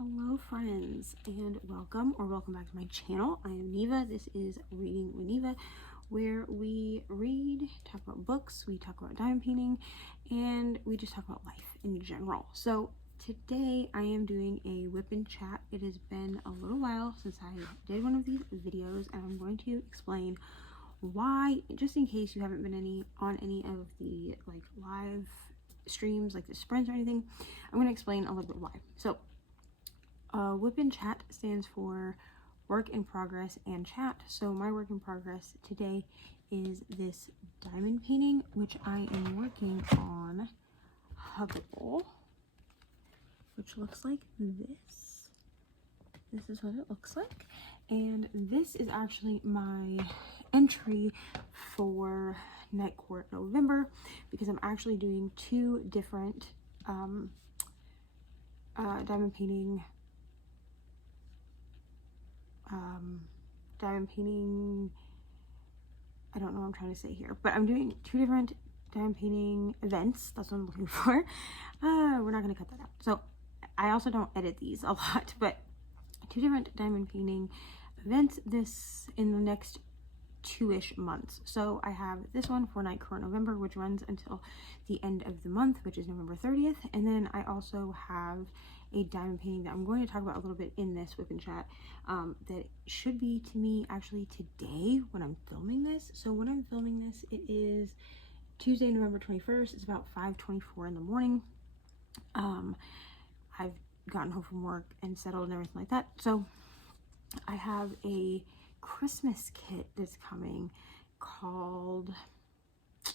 Hello friends, and welcome back to my channel. I am Neva. This is Reading with Neva, where we read, talk about books, we talk about diamond painting, and we just talk about life in general. So today I am doing a WIP chat. It has been a little while since I did one of these videos, and I'm going to explain why, just in case you haven't been on any of the like live streams like the sprints or anything. I'm going to explain a little bit why. So WIP Chat stands for work in progress and chat. So my work in progress today is this diamond painting, which I am working on Huggable, which looks like this. This is what it looks like. And this is actually my entry for Night Court November, because I'm actually doing two different diamond painting I don't know what I'm trying to say here, but I'm doing two different diamond painting events. That's what I'm looking for. We're not going to cut that out. So I also don't edit these a lot, but two different diamond painting events this in the next 2-ish months. So I have this one for Night Court November, which runs until the end of the month, which is November 30th. And then I also have a diamond painting that I'm going to talk about a little bit in this WIP Chat, that should be to me actually today when I'm filming this. So when I'm filming this, it is Tuesday, November 21st. It's about 5:24 in the morning. I've gotten home from work and settled and everything like that. So I have a Christmas kit that's coming called, I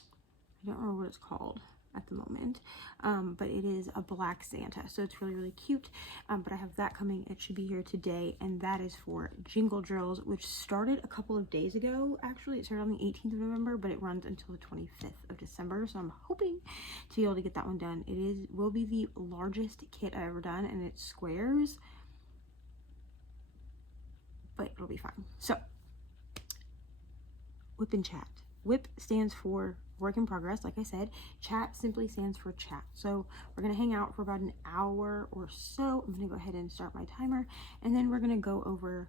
don't remember what it's called at the moment, but it is a black Santa, so it's really cute. But I have that coming. It should be here today, and that is for Jingle Drills, which started a couple of days ago. Actually, it started on the 18th of November, but it runs until the 25th of December, so I'm hoping to be able to get that one done. It will be the largest kit I've ever done, and it's squares, but it'll be fine. So WIP Chat. WIP stands for work in progress, like I said. Chat simply stands for chat. So we're going to hang out for about an hour or so. I'm going to go ahead and start my timer, and then we're going to go over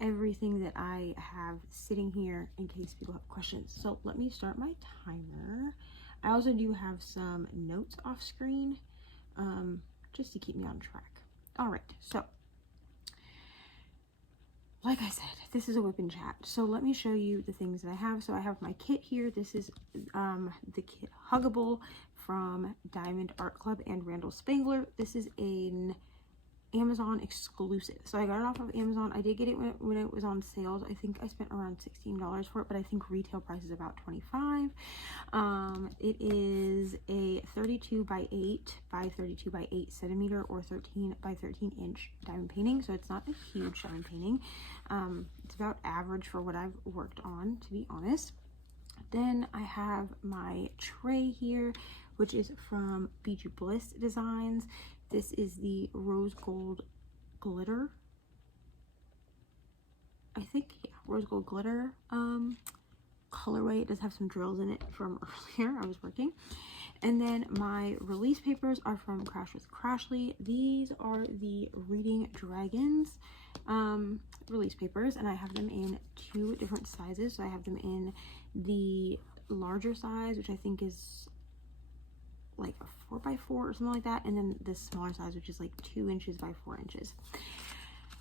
everything that I have sitting here in case people have questions. So let me start my timer. I also do have some notes off screen, just to keep me on track. All right, so like I said, this is a WIP Chat. So let me show you the things that I have. So I have my kit here. This is the kit Huggable from Diamond Art Club and Randall Spangler. This is an Amazon exclusive. So I got it off of Amazon. I did get it when it was on sales. I think I spent around $16 for it, but I think retail price is about $25. It is a 32 by 8 by 32 by 8 centimeter or 13 by 13 inch diamond painting. So it's not a huge diamond painting. It's about average for what I've worked on, to be honest. Then I have my tray here, which is from Beachy Bliss Designs. This is the rose gold glitter, I think, yeah, rose gold glitter colorway. It does have some drills in it from earlier. I was working. And then my release papers are from Crash with Crashly. These are the Reading Dragons release papers, and I have them in two different sizes. So I have them in the larger size, which I think is like a 4x4 or something like that, and then the smaller size, which is like 2 inches by 4 inches.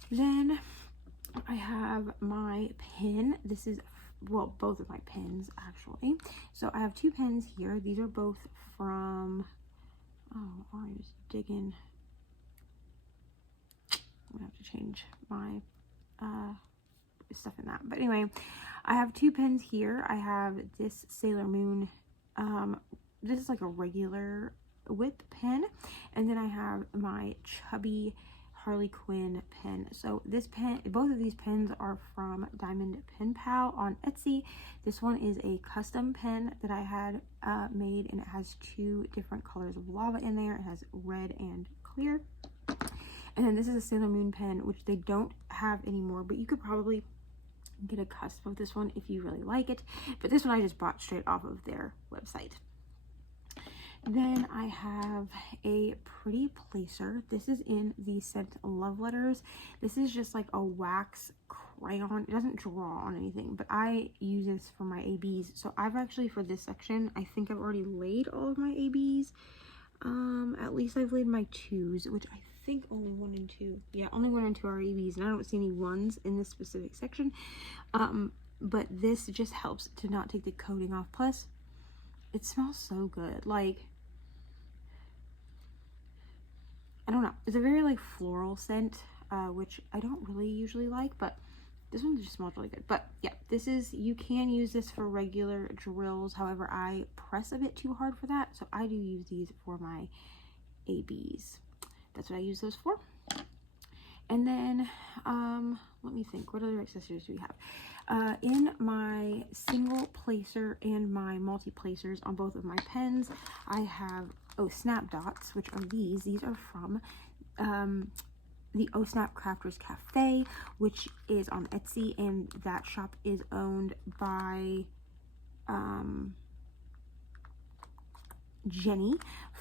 Then I have my pen. This is, well, both of my pens actually. So I have two pens here. These are both from, oh, I was digging. I'm gonna have to change my stuff in that. But anyway, I have two pens here. I have this Sailor Moon, this is like a regular WIP pen, and then I have my chubby Harley Quinn pen. So this pen, both of these pens are from Diamond Pen Pal on Etsy. This one is a custom pen that I had made, and it has two different colors of lava in there. It has red and clear. And then this is a Sailor Moon pen, which they don't have anymore, but you could probably get a custom of this one if you really like it. But this one I just bought straight off of their website. Then I have a pretty placer. This is in the scent Love Letters. This is just like a wax crayon. It doesn't draw on anything, but I use this for my ABs. So I've actually, for this section, I think I've already laid all of my ABs. At least I've laid my 2s, which I think only 1 and 2. Yeah, only 1 and 2 are ABs, and I don't see any 1s in this specific section. But this just helps to not take the coating off. Plus, it smells so good. Like, I don't know. It's a very like floral scent, which I don't really usually like, but this one just smells really good. But yeah, this is, you can use this for regular drills. However, I press a bit too hard for that, so I do use these for my ABs. That's what I use those for. And then, let me think, what other accessories do we have? In my single placer and my multi-placers on both of my pens, I have snap dots, which are these. These are from the Snap Crafters Cafe, which is on Etsy, and that shop is owned by Jenny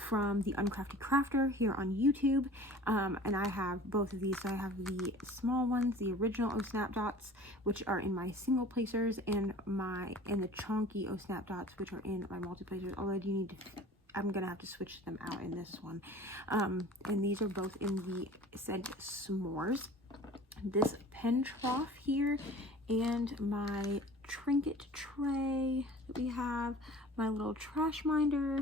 from the Uncrafted Crafter here on YouTube. And I have both of these. So I have the small ones, the original Snap Dots, which are in my single placers, and the chunky Snap Dots, which are in my multi placers. Although I'm gonna have to switch them out in this one. And these are both in the scent S'mores. This pen trough here, and my trinket tray that we have, my little trash minder,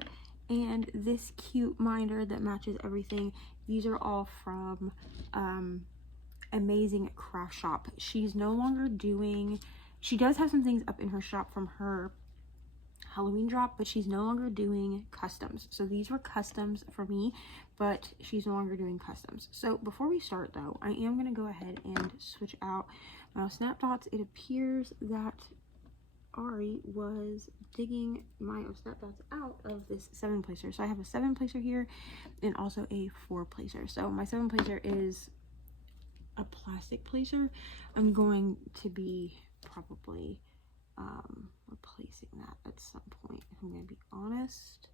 and this cute minder that matches everything. These are all from Amazing Craft Shop. She's no longer doing, she does have some things up in her shop from her Halloween drop, but she's no longer doing customs. So these were customs for me, but she's no longer doing customs. So before we start though, I am going to go ahead and switch out my Snap Dots. It appears that Ari was digging my Snap Dots out of this 7 placer. So I have a 7 placer here and also a 4 placer. So my 7 placer is a plastic placer. I'm going to be probably replacing that at some point, if I'm going to be honest.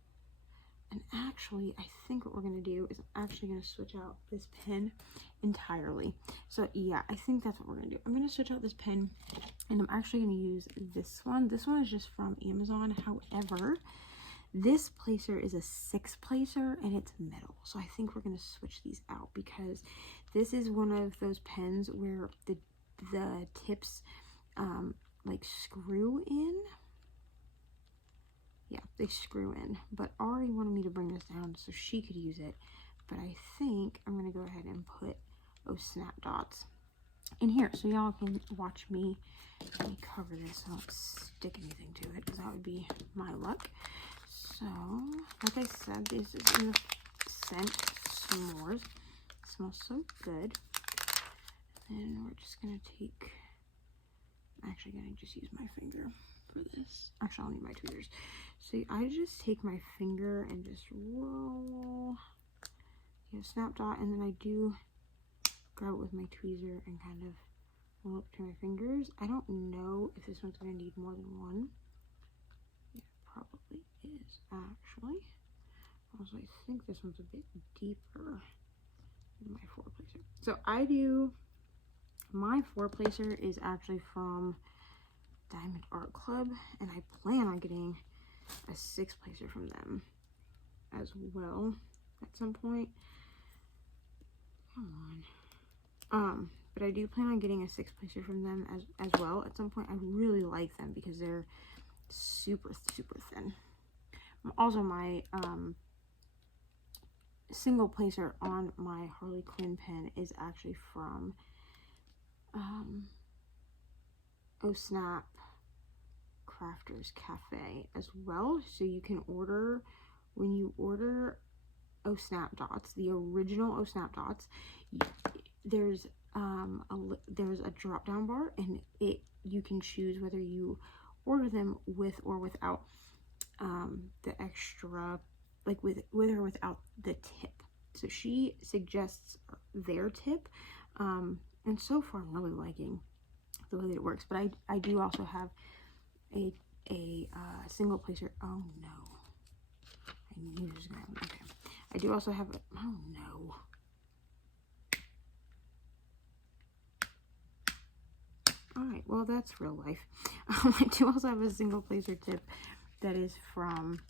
And actually, I think what we're going to do is I'm actually going to switch out this pen entirely. So yeah, I think that's what we're going to do. I'm going to switch out this pen, and I'm actually going to use this one. This one is just from Amazon. However, this placer is a 6 placer and it's metal. So I think we're going to switch these out, because this is one of those pens where the tips like screw in. Yeah, they screw in, but Ari wanted me to bring this down so she could use it. But I think I'm gonna go ahead and put those Snap Dots in here so y'all can watch me. Let me cover this so I don't stick anything to it, because that would be my luck. So, like I said, this is in the scent S'mores. It smells so good. And we're just gonna take, I'm actually gonna just use my finger for this. Actually, I'll need my tweezers. So I just take my finger and just roll, Snap Dot, and then I do grab it with my tweezer and kind of roll up to my fingers. I don't know if this one's gonna need more than one. It probably is, actually. Also, I think this one's a bit deeper than my 4 placer. So my 4 placer is actually from Diamond Art Club, and I plan on getting a 6 placer from them as well at some point. Come on. But I do plan on getting a 6 placer from them as well at some point. I really like them because they're super thin. Also, my single placer on my Harley Quinn pen is actually from Snap Crafters Cafe as well. So you can order, when you order Snap Dots, the original Snap Dots, there's a drop down bar, and you can choose whether you order them with or without the extra, like with or without the tip. So she suggests their tip, and so far I'm really liking the way that it works. But I do also have a single placer. Oh no, I Okay. I do also have a, oh no. Alright, well that's real life. I do also have a single placer tip that is from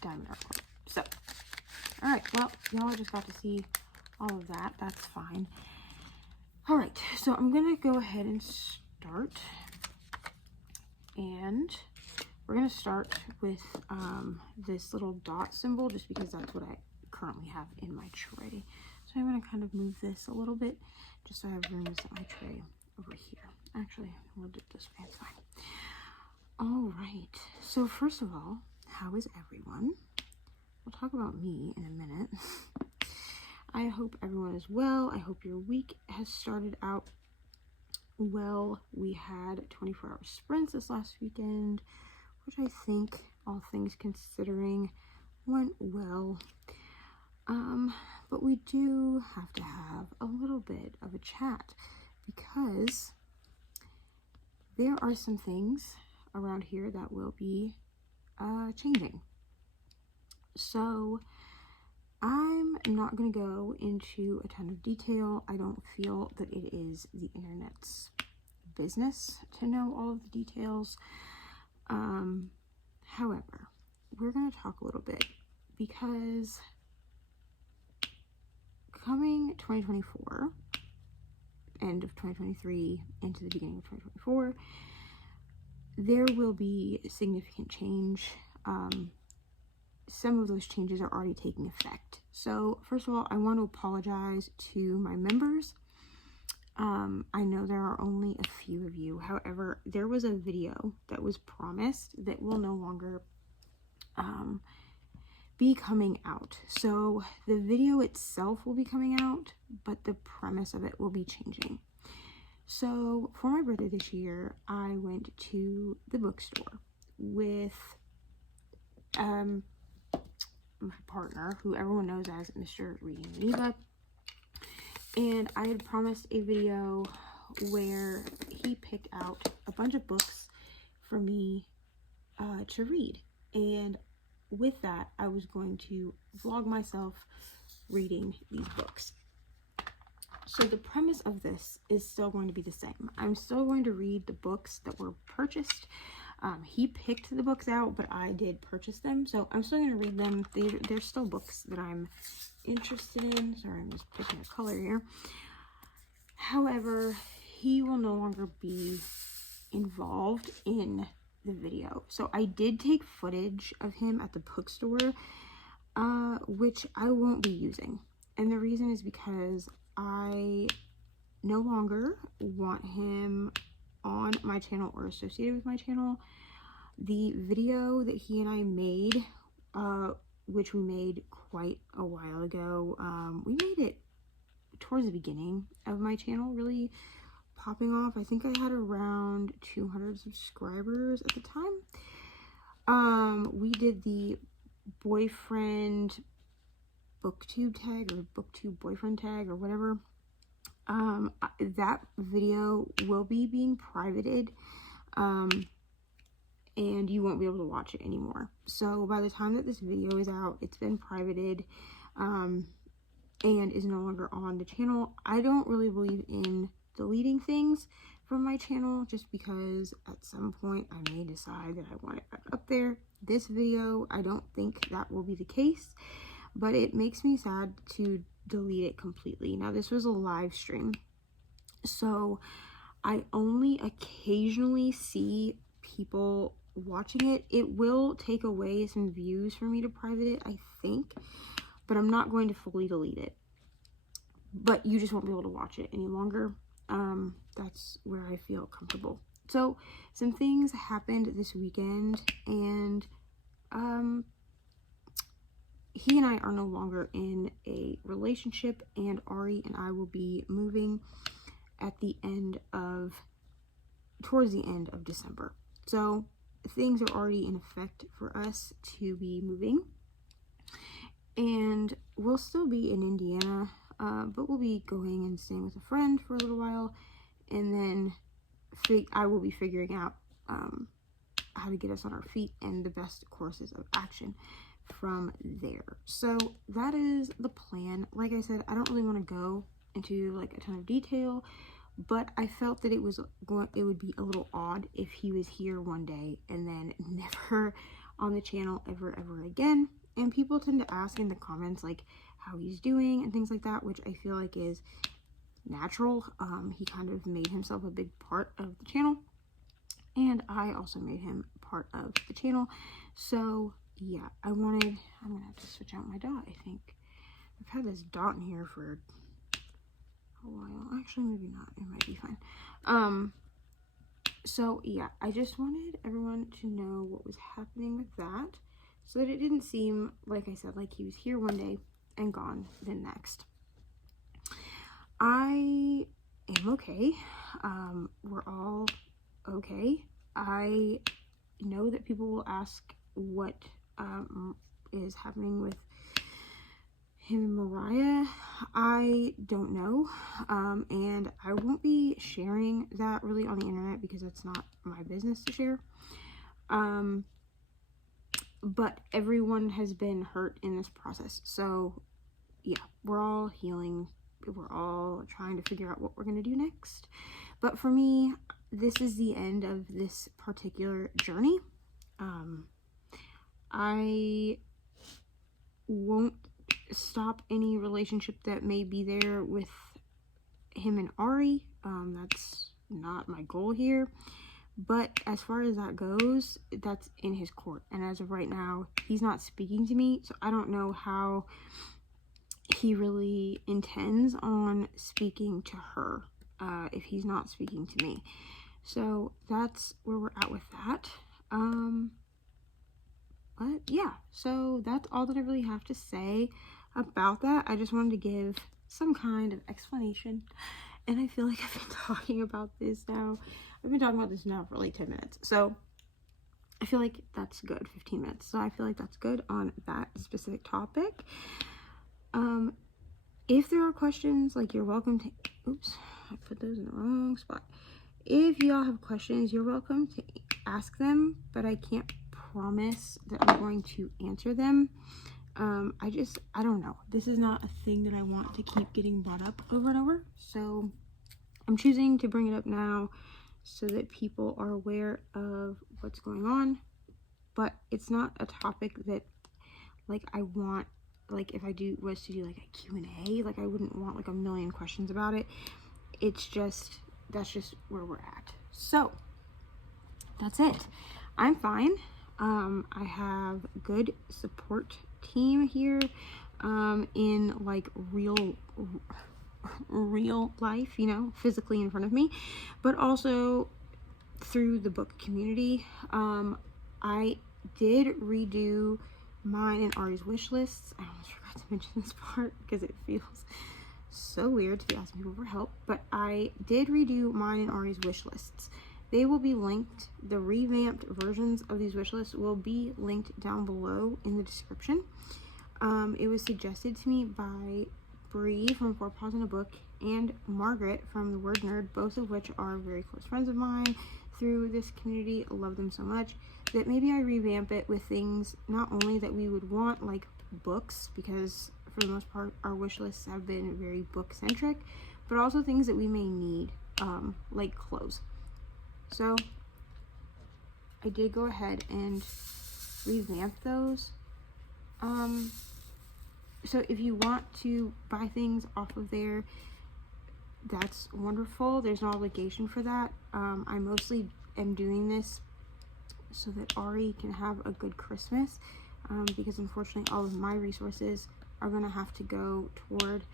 Diamond Art Club. So, alright, well, y'all just got to see all of that. That's fine. Alright, so I'm going to go ahead and start. And we're going to start with this little dot symbol, just because that's what I currently have in my tray. So I'm going to kind of move this a little bit, just so I have room to set my tray over here. Actually, we'll do it this way, it's fine. All right, so first of all, how is everyone? We'll talk about me in a minute. I hope everyone is well. I hope your week has started out well. We had 24-hour sprints this last weekend, which I think, all things considering, went well. But we do have to have a little bit of a chat, because there are some things around here that will be changing. So I'm not going to go into a ton of detail. I don't feel that it is the internet's business to know all of the details. However, we're going to talk a little bit, because coming 2024, end of 2023 into the beginning of 2024, there will be significant change. Some of those changes are already taking effect. So first of all, I want to apologize to my members. I know there are only a few of you. However, there was a video that was promised that will no longer be coming out. So the video itself will be coming out, but the premise of it will be changing. So for my birthday this year, I went to the bookstore with my partner, who everyone knows as Mr. Reading Geneva, and I had promised a video where he picked out a bunch of books for me to read, and with that I was going to vlog myself reading these books. So the premise of this is still going to be the same. I'm still going to read the books that were purchased. He picked the books out, but I did purchase them, so I'm still going to read them. They're still books that I'm interested in. Sorry, I'm just picking a color here. However, he will no longer be involved in the video. So I did take footage of him at the bookstore, which I won't be using. And the reason is because I no longer want him on my channel or associated with my channel. The video that he and I made, which we made quite a while ago, we made it towards the beginning of my channel, really popping off. I think I had around 200 subscribers at the time. We did the boyfriend booktube tag, or booktube boyfriend tag, or whatever. That video will be being privated, and you won't be able to watch it anymore. So by the time that this video is out, it's been privated, and is no longer on the channel. I don't really believe in deleting things from my channel, just because at some point I may decide that I want it back up there. This video, I don't think that will be the case, but it makes me sad to delete it completely. Now, this was a live stream, so I only occasionally see people watching it. It will take away some views for me to private it, I think, but I'm not going to fully delete it. But you just won't be able to watch it any longer. That's where I feel comfortable. So some things happened this weekend, and he and I are no longer in a relationship, and Ari and I will be moving at towards the end of December. So things are already in effect for us to be moving, and we'll still be in Indiana, but we'll be going and staying with a friend for a little while, and then I will be figuring out how to get us on our feet and the best courses of action from there. So that is the plan. Like I said, I don't really want to go into like a ton of detail, but I felt that it would be a little odd if he was here one day and then never on the channel ever again. And people tend to ask in the comments like how he's doing and things like that, which I feel like is natural. He kind of made himself a big part of the channel, and I also made him part of the channel. So yeah, I'm gonna have to switch out my dot. I think I've had this dot in here for a while. Actually, maybe not. It might be fine. So yeah, I just wanted everyone to know what was happening with that, so that it didn't seem, like I said, like he was here one day and gone the next. I am okay. We're all okay. I know that people will ask what is happening with him and Mariah. I don't know, and I won't be sharing that really on the internet because it's not my business to share. But everyone has been hurt in this process, so yeah, we're all healing. We're all trying to figure out what we're gonna do next. But for me, this is the end of this particular journey. I won't stop any relationship that may be there with him and Ari. That's not my goal here. But as far as that goes, that's in his court. And as of right now, he's not speaking to me, so I don't know how he really intends on speaking to her if he's not speaking to me. So that's where we're at with that. But yeah, so that's all that I really have to say about that. I just wanted to give some kind of explanation, and I feel like I've been talking about this now. I've been talking about this now for like 10 minutes, so I feel like that's good. 15 minutes, so I feel like that's good on that specific topic. If there are questions, like, you're welcome to, oops, I put those in the wrong spot. If y'all have questions, you're welcome to ask them, but I can't promise that I'm going to answer them. I don't know. This is not a thing that I want to keep getting brought up over and over, so I'm choosing to bring it up now so that people are aware of what's going on. But it's not a topic that, like, I want, like, if I was to do like a Q&A, like, I wouldn't want like a million questions about it. It's just, that's just where we're at. So that's it. I'm fine. I have good support team here, in like real life, you know, physically in front of me, but also through the book community. I did redo mine and Ari's wish lists. I almost forgot to mention this part because it feels so weird to be asking people for help, but I did redo mine and Ari's wish lists. They will be linked. The revamped versions of these wish lists will be linked down below in the description. It was suggested to me by Bree from 4 Paws in a Book and Margaret from The Word Nerd, both of which are very close friends of mine through this community. I love them so much, that maybe I revamp it with things not only that we would want, like books, because for the most part our wish lists have been very book centric, but also things that we may need, like clothes. So I did go ahead and revamp those. So if you want to buy things off of there, that's wonderful. There's no obligation for that. I mostly am doing this so that Ari can have a good Christmas, because unfortunately all of my resources are going to have to go toward,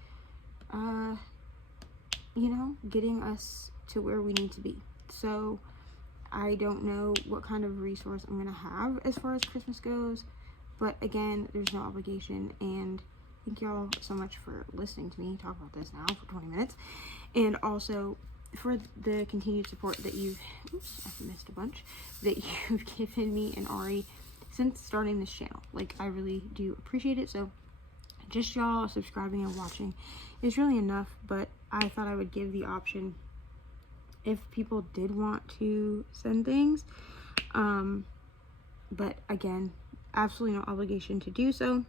you know, getting us to where we need to be. So I don't know what kind of resource I'm going to have as far as Christmas goes, but again, there's no obligation. And thank y'all so much for listening to me talk about this now for 20 minutes, and also for the continued support that you've, oops, I've missed a bunch, that you've given me and Ari since starting this channel. Like, I really do appreciate it. So just y'all subscribing and watching is really enough, but I thought I would give the option if people did want to send things. But again, absolutely no obligation to do so.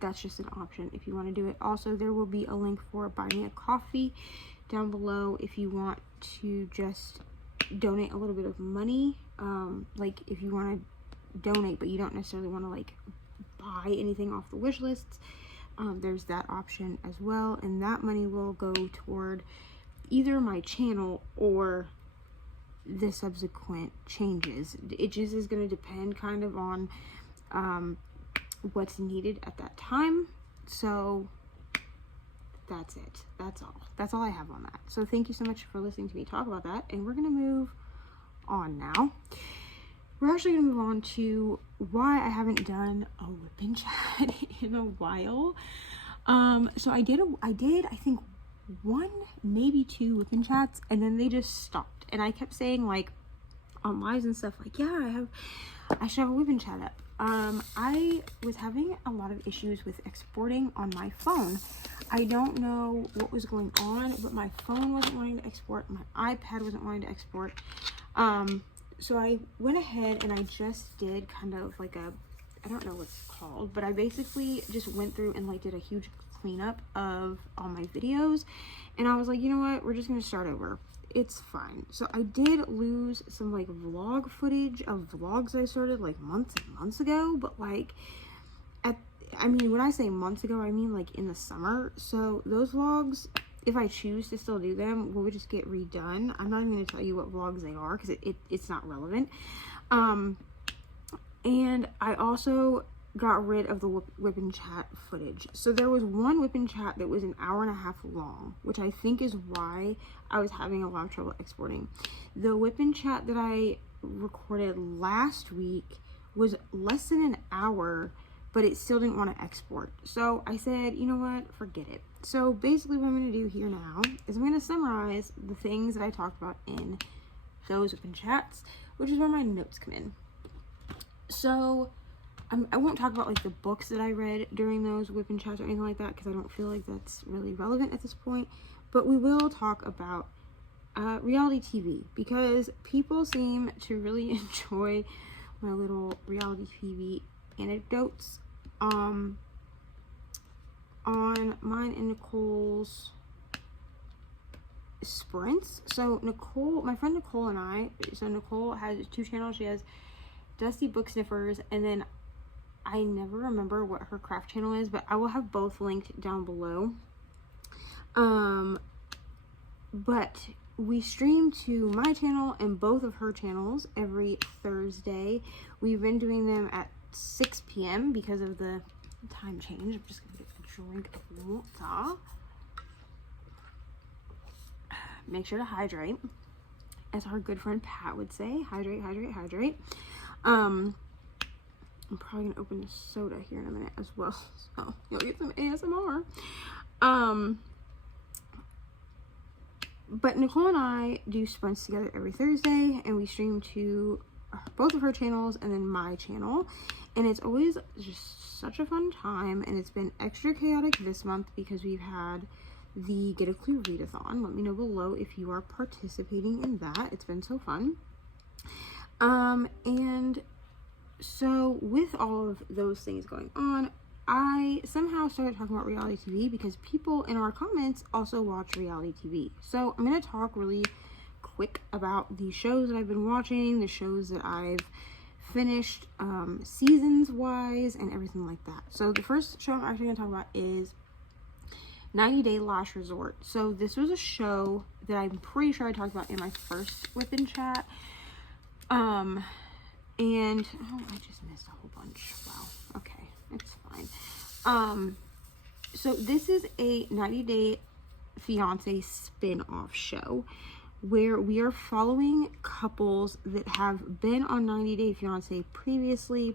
That's just an option if you want to do it. Also, there will be a link for Buy Me a Coffee down below if you want to just donate a little bit of money. Like if you want to donate but you don't necessarily want to like buy anything off the wish lists, there's that option as well, and that money will go toward either my channel or the subsequent changes. It just is going to depend kind of on what's needed at that time. So that's it. That's all I have on that. So thank you so much for listening to me talk about that, and we're going to move on now. We're actually going to move on to why I haven't done a WIP chat in a while. So I did I think one, maybe two WIP chats, and then they just stopped. And I kept saying like on lives and stuff like, yeah, I should have a WIP chat up. I was having a lot of issues with exporting on my phone. I don't know what was going on, but my phone wasn't wanting to export. My iPad wasn't wanting to export. So I went ahead and I just did kind of like I don't know what it's called, but I basically just went through and like did a huge cleanup of all my videos. And I was like, you know what? We're just going to start over. It's fine. So I did lose some like vlog footage of vlogs I started like months and months ago, but like I mean, when I say months ago, I mean like in the summer. So those vlogs, if I choose to still do them, will just get redone. I'm not even going to tell you what vlogs they are because it's not relevant. And I also got rid of the WIP chat footage. So there was one WIP chat that was an hour and a half long, which I think is why I was having a lot of trouble exporting. The WIP chat that I recorded last week was less than an hour, but it still didn't want to export. So I said, you know what, forget it. So basically what I'm going to do here now is I'm going to summarize the things that I talked about in those WIP chats, which is where my notes come in. So I won't talk about like the books that I read during those WIP chats or anything like that, because I don't feel like that's really relevant at this point. But we will talk about reality TV, because people seem to really enjoy my little reality TV anecdotes on mine and Nicole's sprints. So Nicole, my friend Nicole and I, so Nicole has two channels. She has Dusty Book Sniffers, and then I never remember what her craft channel is, but I will have both linked down below. But we stream to my channel and both of her channels every Thursday. We've been doing them at 6 p.m. because of the time change. I'm just gonna get a drink of water. Make sure to hydrate, as our good friend Pat would say. Hydrate, hydrate, hydrate. I'm probably gonna open this soda here in a minute as well, so you'll get some ASMR. But Nicole and I do sprints together every Thursday, and we stream to both of her channels and then my channel, and it's always just such a fun time. And it's been extra chaotic this month because we've had the Get a Clue readathon. Let me know below if you are participating in that. It's been so fun. And so with all of those things going on, I somehow started talking about reality TV because people in our comments also watch reality TV. So I'm going to talk really quick about the shows that I've been watching, the shows that I've finished seasons wise, and everything like that. So the first show I'm actually going to talk about is 90 Day Lash Resort. So this was a show that I'm pretty sure I talked about in my first WIP chat. And I just missed a whole bunch. Wow. Okay, it's fine. So this is a 90 Day Fiancé spin-off show where we are following couples that have been on 90 Day Fiancé previously,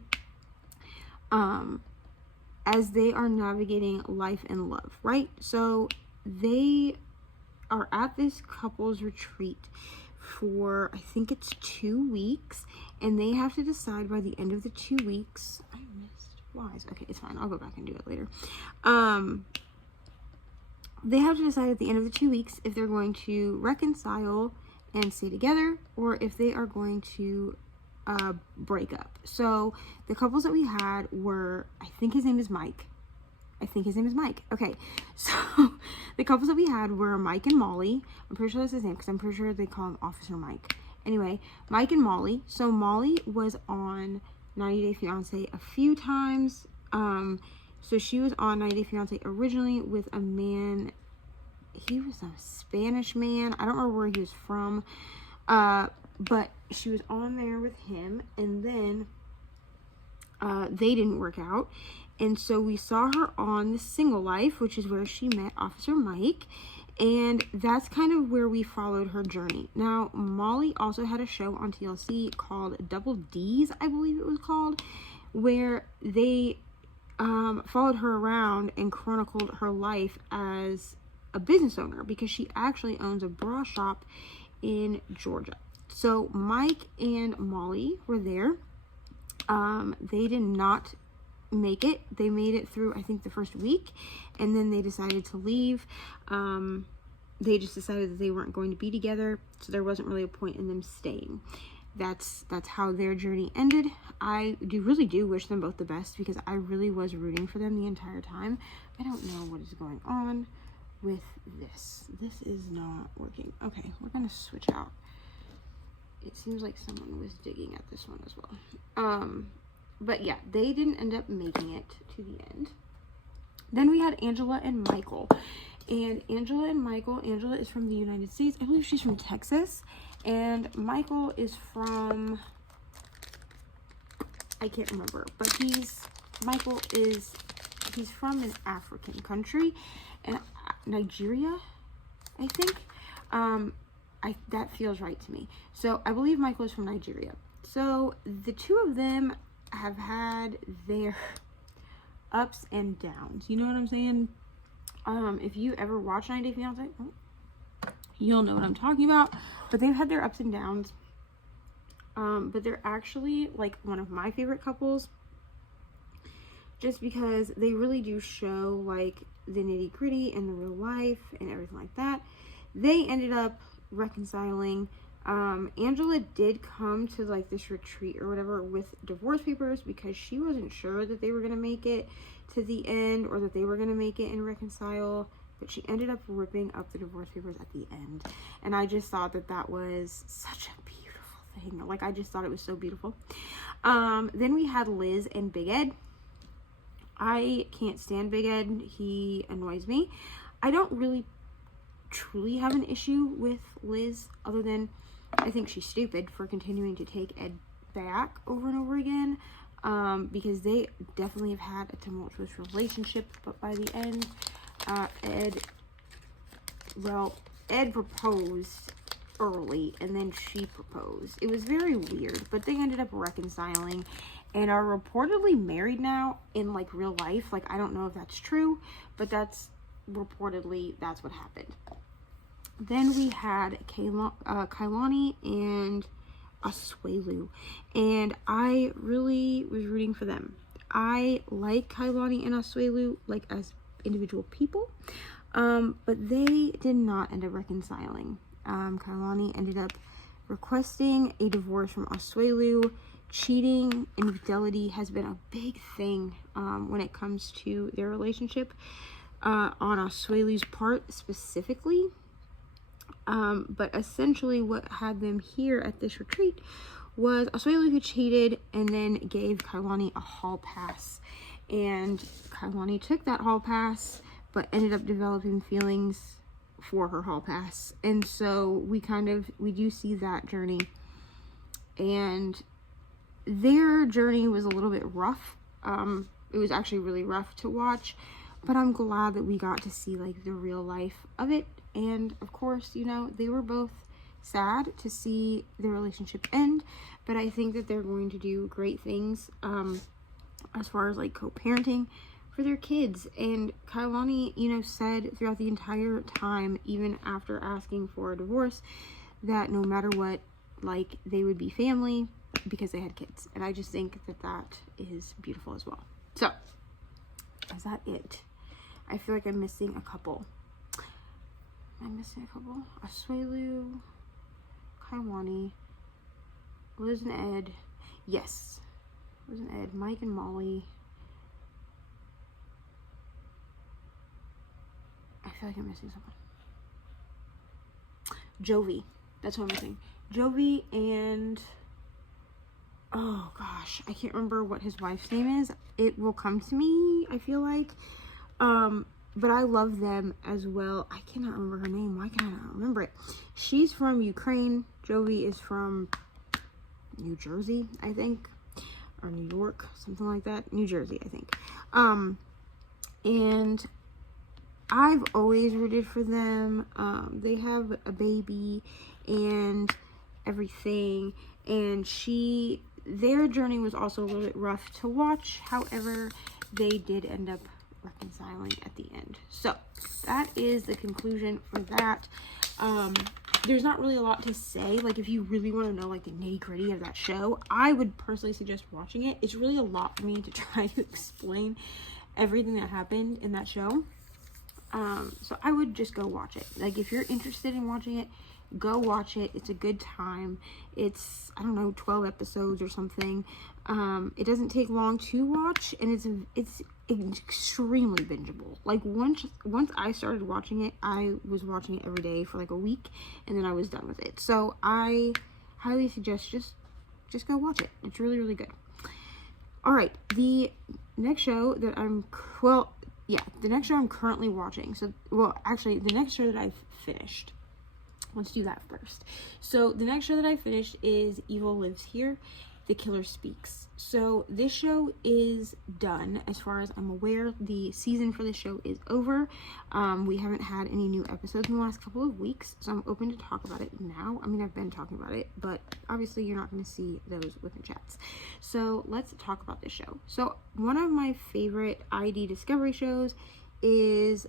as they are navigating life and love, right? So they are at this couples retreat for, I think it's 2 weeks, and they have to decide by the end of the 2 weeks. I missed Wise. Okay, it's fine. I'll go back and do it later. They have to decide at the end of the 2 weeks if they're going to reconcile and stay together, or if they are going to breakup. So the couples that we had were, I think his name is Mike. Okay, so the couples that we had were Mike and Molly. I'm pretty sure that's his name because I'm pretty sure they call him Officer Mike. Anyway, Mike and Molly. So Molly was on 90 Day Fiance a few times. So she was on 90 Day Fiance originally with a man. He was a Spanish man. I don't remember where he was from. But she was on there with him, and then they didn't work out. And so we saw her on The Single Life, which is where she met Officer Mike. And that's kind of where we followed her journey. Now, Molly also had a show on TLC called Double D's, I believe it was called, where they followed her around and chronicled her life as a business owner, because she actually owns a bra shop in Georgia. So Mike and Molly were there. They did not make it. They made it through, I think, the first week, and then they decided to leave. They just decided that they weren't going to be together, so there wasn't really a point in them staying. That's how their journey ended. I really do wish them both the best, because I really was rooting for them the entire time. I don't know what is going on with this. This is not working. Okay, we're gonna switch out. It seems like someone was digging at this one as well. But yeah, they didn't end up making it to the end. Then we had Angela and Michael. And Angela is from the United States. I believe she's from Texas. And Michael is from, I can't remember, but he's from an African country, and Nigeria, I think. That feels right to me. So I believe Michael is from Nigeria. So the two of them have had their ups and downs. You know what I'm saying? If you ever watch 90 Day Fiance, you'll know what I'm talking about. But they've had their ups and downs. But they're actually like one of my favorite couples, just because they really do show like the nitty gritty and the real life and everything like that. They ended up reconciling. Angela did come to like this retreat or whatever with divorce papers, because she wasn't sure that they were going to make it to the end, or that they were going to make it and reconcile, but she ended up ripping up the divorce papers at the end. And I just thought that was such a beautiful thing. Like, I just thought it was so beautiful. Then we had Liz and Big Ed. I can't stand Big Ed. He annoys me. I don't really truly have an issue with Liz, other than I think she's stupid for continuing to take Ed back over and over again, because they definitely have had a tumultuous relationship. But by the end, Ed proposed early, and then she proposed. It was very weird, but they ended up reconciling and are reportedly married now in like real life. Like, I don't know if that's true, but that's reportedly, that's what happened. Then we had Kailani and Asuelu, and I really was rooting for them. I like Kailani and Asuelu like as individual people, but they did not end up reconciling. Kailani ended up requesting a divorce from Asuelu. Cheating, infidelity has been a big thing when it comes to their relationship, on Asuelu's part specifically. But essentially what had them here at this retreat was Asuelu, who cheated and then gave Kailani a hall pass. And Kailani took that hall pass, but ended up developing feelings for her hall pass. And so we do see that journey. And their journey was a little bit rough. It was actually really rough to watch, but I'm glad that we got to see like the real life of it. And of course, you know, they were both sad to see their relationship end, but I think that they're going to do great things as far as like co-parenting for their kids. And Kailani, you know, said throughout the entire time, even after asking for a divorce, that no matter what, like, they would be family because they had kids. And I just think that is beautiful as well. So, is that it? I feel like I'm missing a couple. Asuelu, Kailani, Liz and Ed. Yes. It wasn't Ed. Mike and Molly. I feel like I'm missing someone. Jovi. That's what I'm missing. Jovi and... oh gosh, I can't remember what his wife's name is. It will come to me, I feel like. But I love them as well. I cannot remember her name. Why can't I not remember it? She's from Ukraine. Jovi is from New Jersey, I think. Or New York, something like that. New Jersey, I think. And I've always rooted for them. They have a baby and everything. And their journey was also a little bit rough to watch. However, they did end up reconciling at the end. So that is the conclusion for that. There's not really a lot to say. Like, if you really want to know like the nitty-gritty of that show, I would personally suggest watching it. It's really a lot for me to try to explain everything that happened in that show. So I would just go watch it. Like, if you're interested in watching it, go watch it. It's a good time. It's, I don't know, 12 episodes or something. It doesn't take long to watch, and it's extremely bingeable. Like, once I started watching it, I was watching it every day for like a week, and then I was done with it. So I highly suggest just go watch it. It's really, really good. All right, the next show that the next show I'm currently watching. Actually, the next show that I've finished. Let's do that first. So the next show that I finished is Evil Lives Here, The Killer Speaks. So this show is done. As far as I'm aware, the season for this show is over. We haven't had any new episodes in the last couple of weeks, so I'm open to talk about it now. I mean, I've been talking about it, but obviously you're not going to see those WIP chats. So let's talk about this show. So one of my favorite ID Discovery shows is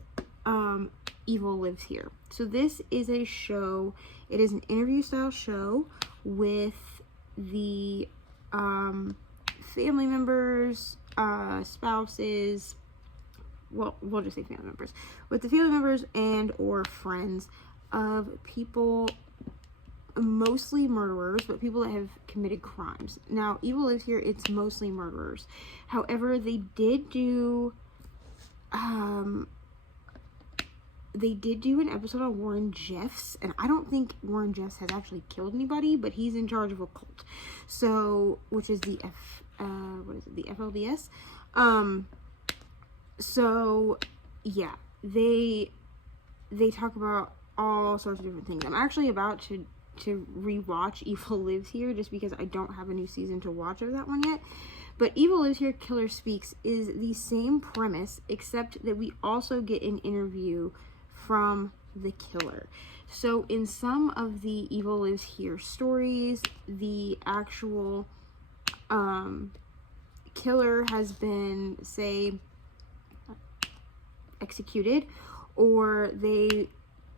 Evil Lives Here. So this is a show, it is an interview style show with the family members, spouses, well, we'll just say family members, with the family members and or friends of people, mostly murderers, but people that have committed crimes. Now, Evil Lives Here, it's mostly murderers. However, they did do an episode on Warren Jeffs, and I don't think Warren Jeffs has actually killed anybody, but he's in charge of a cult. So, which is the the FLDS. So yeah, they talk about all sorts of different things. I'm actually about to rewatch Evil Lives Here just because I don't have a new season to watch of that one yet. But Evil Lives Here, Killer Speaks is the same premise, except that we also get an interview from the killer. So in some of the Evil Lives Here stories, the actual killer has been, say, executed, or they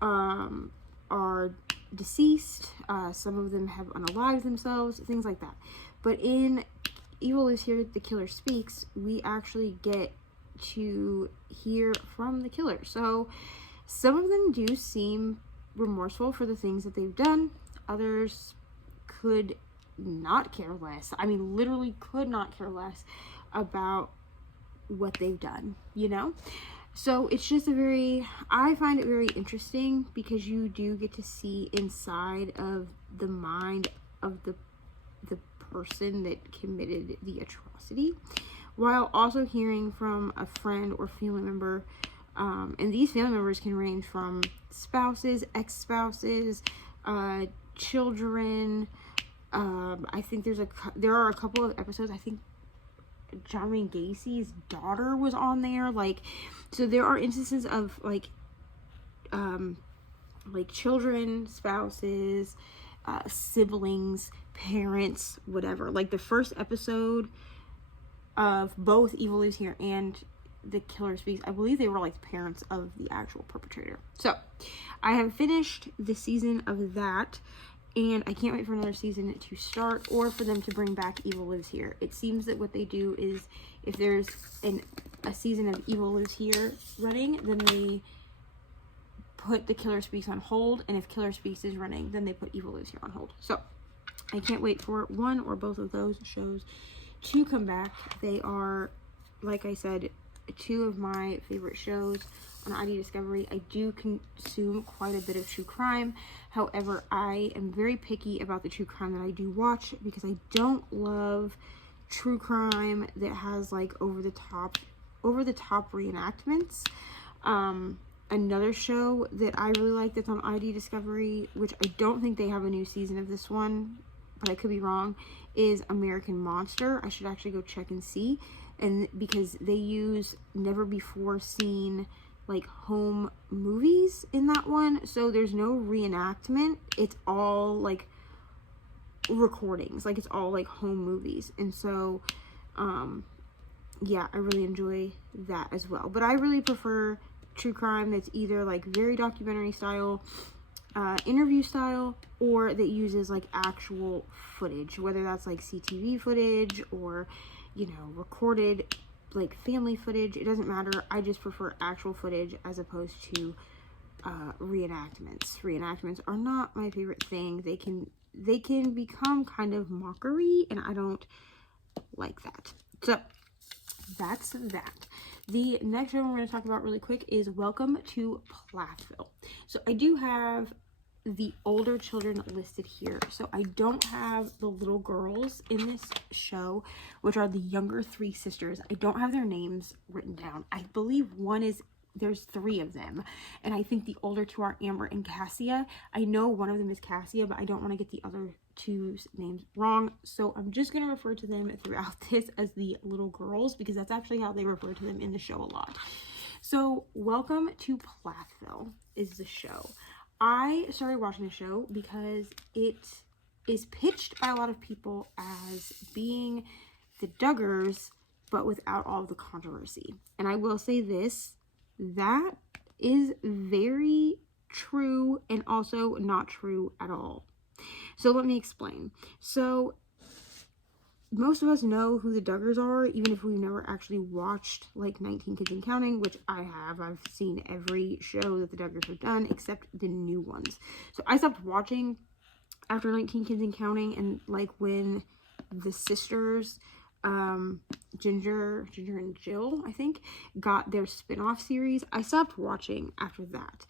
are deceased. Some of them have unalived themselves, things like that. But in Evil Lives Here, The Killer Speaks, we actually get to hear from the killer. So some of them do seem remorseful for the things that they've done. Others could not care less. I mean, literally could not care less about what they've done, you know? So it's just I find it very interesting because you do get to see inside of the mind of the person that committed the atrocity, while also hearing from a friend or family member. And these family members can range from spouses, ex-spouses, children. I think there are a couple of episodes. I think John Gacy's daughter was on there. Like, so there are instances of like children, spouses, siblings, parents, whatever. Like the first episode of both Evil Lives Here and The Killer Speaks, I believe they were like the parents of the actual perpetrator. So I have finished the season of that, and I can't wait for another season to start or for them to bring back Evil Lives Here. It seems that what they do is if there's a season of Evil Lives Here running, then they put The Killer Speaks on hold, and if Killer Speaks is running, then they put Evil Lives Here on hold. So I can't wait for one or both of those shows to come back. They are, like I said, two of my favorite shows on ID Discovery. I do consume quite a bit of true crime. However, I am very picky about the true crime that I do watch because I don't love true crime that has like over the top reenactments. Another show that I really like that's on ID Discovery, which I don't think they have a new season of this one, but I could be wrong, is American Monster. I should actually go check and see. And because they use never before seen like home movies in that one, so there's no reenactment. It's all like recordings, like it's all like home movies. And so yeah, I really enjoy that as well. But I really prefer true crime that's either like very documentary style, interview style, or that uses like actual footage, whether that's like CTV footage or, you know, recorded like family footage. It doesn't matter. I just prefer actual footage as opposed to reenactments. Reenactments are not my favorite thing. They can become kind of mockery, and I don't like that. So that's that. The next show we're going to talk about really quick is Welcome to Plathville. So I do have the older children listed here. So I don't have the little girls in this show, which are the younger three sisters. I don't have their names written down. I believe there's three of them, and I think the older two are Amber and Cassia. I know one of them is Cassia, but I don't want to get the other two's names wrong, so I'm just going to refer to them throughout this as the little girls, because that's actually how they refer to them in the show a lot. So Welcome to Plathville is the show. I started watching the show because it is pitched by a lot of people as being the Duggars, but without all the controversy. And I will say this, that is very true and also not true at all. So let me explain. So most of us know who the Duggars are, even if we've never actually watched like 19 Kids and Counting, which I have. I've seen every show that the Duggars have done except the new ones. So I stopped watching after 19 Kids and Counting, and like when the sisters, Ginger and Jill, I think, got their spin-off series, I stopped watching after that.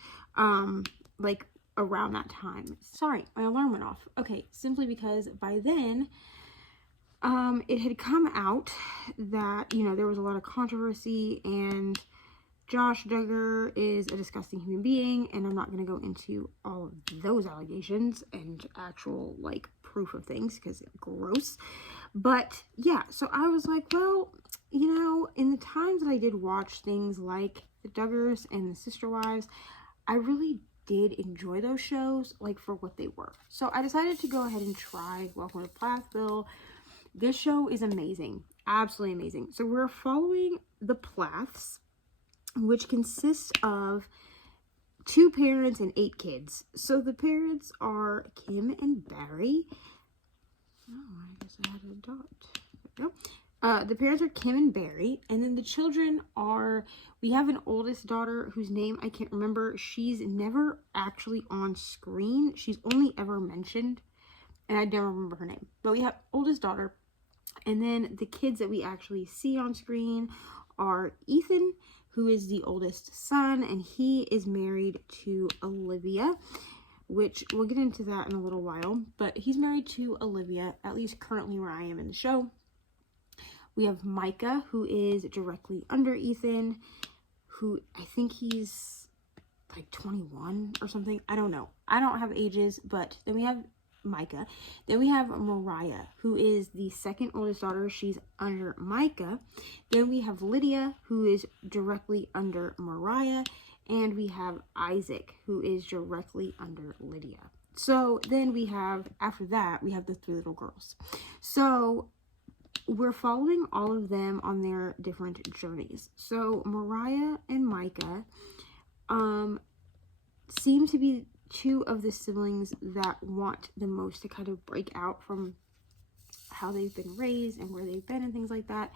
Like around that time. Sorry, my alarm went off. Okay, simply because by then, it had come out that, you know, there was a lot of controversy, and Josh Duggar is a disgusting human being, and I'm not going to go into all of those allegations and actual, like, proof of things, because it's gross. But, yeah, so I was like, well, you know, in the times that I did watch things like the Duggars and the Sister Wives, I really did enjoy those shows, like, for what they were. So I decided to go ahead and try Welcome to Plathville. This show is amazing. Absolutely amazing. So we're following the Plaths, which consists of 2 parents and 8 kids. So the parents are Kim and Barry. Oh, I guess I had a dot. There we go. The parents are Kim and Barry, and then the children are, we have an oldest daughter whose name I can't remember. She's never actually on screen. She's only ever mentioned, and I never remember her name. But we have oldest daughter, and then the kids that we actually see on screen are Ethan, who is the oldest son, and he is married to Olivia, which we'll get into that in a little while. But he's married to Olivia, at least currently where I am in the show. We have Micah, who is directly under Ethan, who I think he's like 21 or something. I don't know. I don't have ages, but then we have Micah. Then we have Mariah, who is the second oldest daughter. She's under Micah. Then we have Lydia, who is directly under Mariah. And we have Isaac, who is directly under Lydia. So then we have, after that, we have the 3 little girls. So we're following all of them on their different journeys. So Mariah and Micah seem to be 2 of the siblings that want the most to kind of break out from how they've been raised and where they've been and things like that.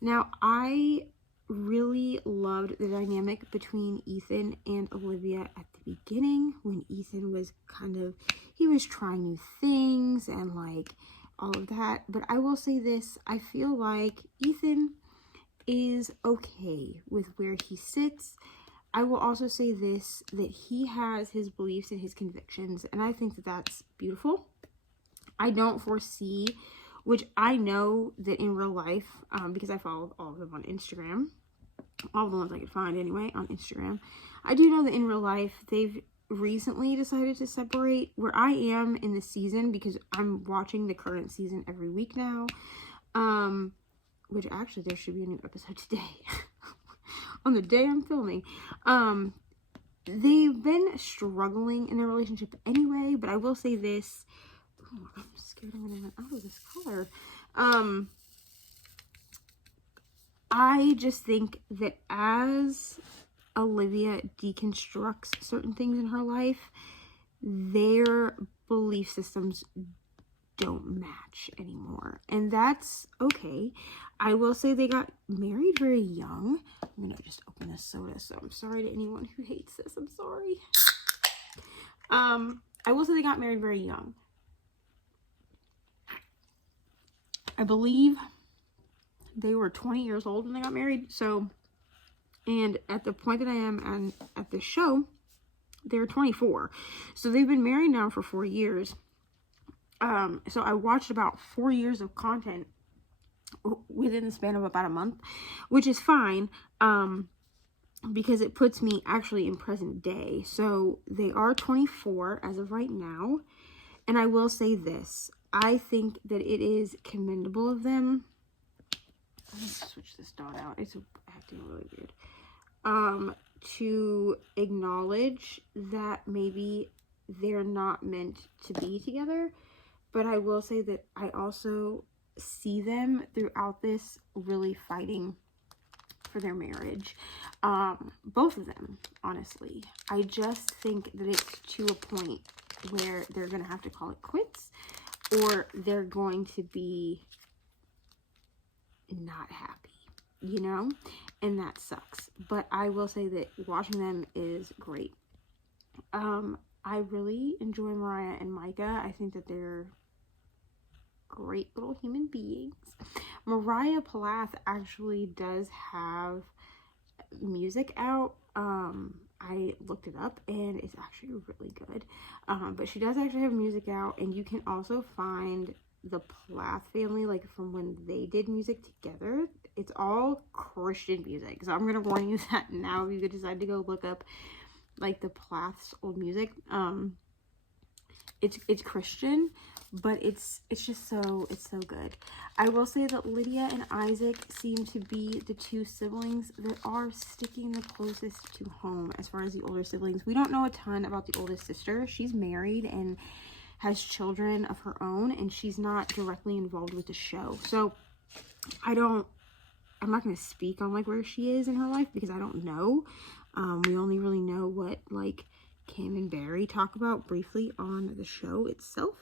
Now, I really loved the dynamic between Ethan and Olivia at the beginning, when Ethan was he was trying new things and like all of that. But I will say this, I feel like Ethan is okay with where he sits. I will also say this, that he has his beliefs and his convictions, and I think that that's beautiful. I don't foresee, which I know that in real life, because I follow all of them on Instagram, all the ones I could find anyway on Instagram, I do know that in real life they've recently decided to separate. Where I am in the season, because I'm watching the current season every week now, which actually there should be a new episode today on the day I'm filming. They've been struggling in their relationship anyway, but I will say this. Oh, I'm scared I'm gonna run out of this color. I just think that as Olivia deconstructs certain things in her life, their belief systems don't match anymore, and that's okay. I will say they got married very young. I'm gonna just open this soda, so I'm sorry to anyone who hates this. I'm sorry. I will say they got married very young. I believe they were 20 years old when they got married. So, and at the point that I am at the show, they're 24. So they've been married now for 4 years. So I watched about 4 years of content within the span of about a month, which is fine, because it puts me actually in present day. So they are 24 as of right now. And I will say this, I think that it is commendable of them. Let me switch this dot out. It's acting really weird. To acknowledge that maybe they're not meant to be together. But I will say that I also see them throughout this really fighting for their marriage. Both of them, honestly. I just think that it's to a point where they're going to have to call it quits, or they're going to be not happy, you know? And that sucks. But I will say that watching them is great. I really enjoy Mariah and Micah. I think that they're great little human beings. Mariah Plath actually does have music out. I looked it up and it's actually really good. But she does actually have music out, and you can also find the Plath family, like from when they did music together. It's all Christian music, so I'm gonna warn you that now if you decide to go look up like the Plath's old music, it's Christian, but it's just so good. I will say that Lydia and Isaac seem to be the two siblings that are sticking the closest to home as far as the older siblings. We don't know a ton about the oldest sister. She's married and has children of her own, and she's not directly involved with the show. So I'm not going to speak on like where she is in her life because I don't know. We only really know what like Kim and Barry talk about briefly on the show itself.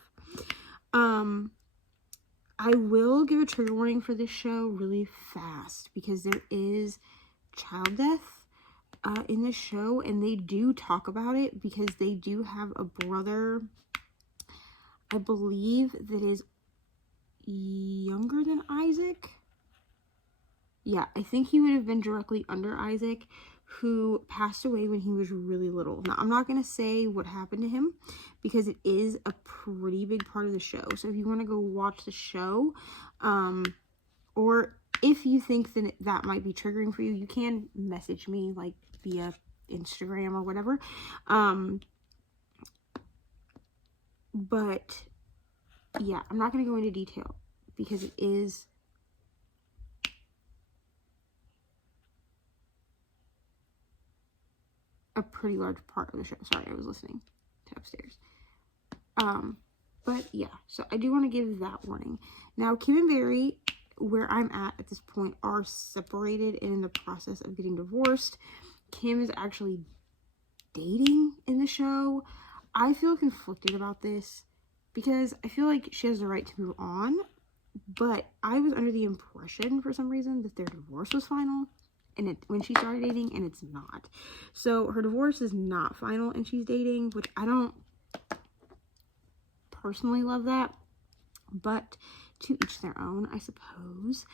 I will give a trigger warning for this show really fast because there is child death in this show, and they do talk about it because they do have a brother, I believe, that is younger than Isaac. Yeah, I think he would have been directly under Isaac, who passed away when he was really little. Now, I'm not going to say what happened to him because it is a pretty big part of the show. So if you want to go watch the show, or if you think that that might be triggering for you, you can message me like via Instagram or whatever. But yeah, I'm not going to go into detail because it is a pretty large part of the show. Sorry, I was listening to upstairs. But yeah, so I do want to give that warning. Now, Kim and Barry, where I'm at this point, are separated and in the process of getting divorced. Kim is actually dating in the show. I feel conflicted about this because I feel like she has the right to move on, but I was under the impression for some reason that their divorce was final, when she started dating, and it's not. So her divorce is not final and she's dating, which I don't personally love that, but to each their own, I suppose.